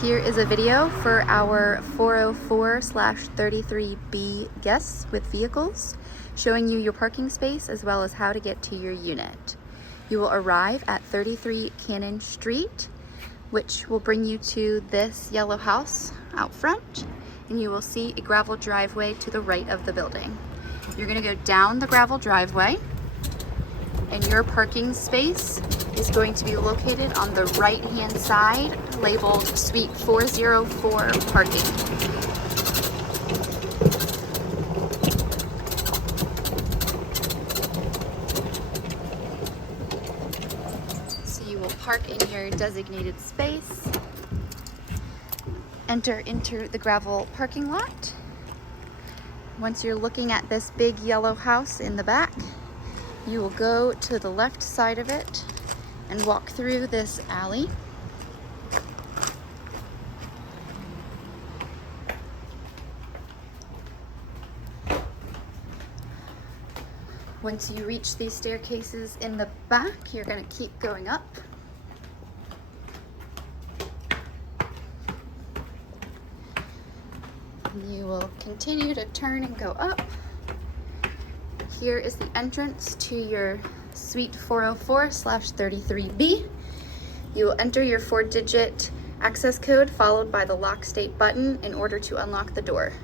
Here is a video for our 404/33B guests with vehicles, showing you your parking space as well as how to get to your unit. You will arrive at 33 Cannon Street, which will bring you to this yellow house out front, and you will see a gravel driveway to the right of the building. You're going to go down the gravel driveway, and your parking space is going to be located on the right-hand side, labeled Suite 404 Parking. So you will park in your designated space, enter into the gravel parking lot. Once you're looking at this big yellow house in the back, you will go to the left side of it and walk through this alley. Once you reach these staircases in the back, you're going to keep going up. And you will continue to turn and go up. Here is the entrance to your Suite 404/33B. You will enter your 4-digit access code followed by the lock state button in order to unlock the door.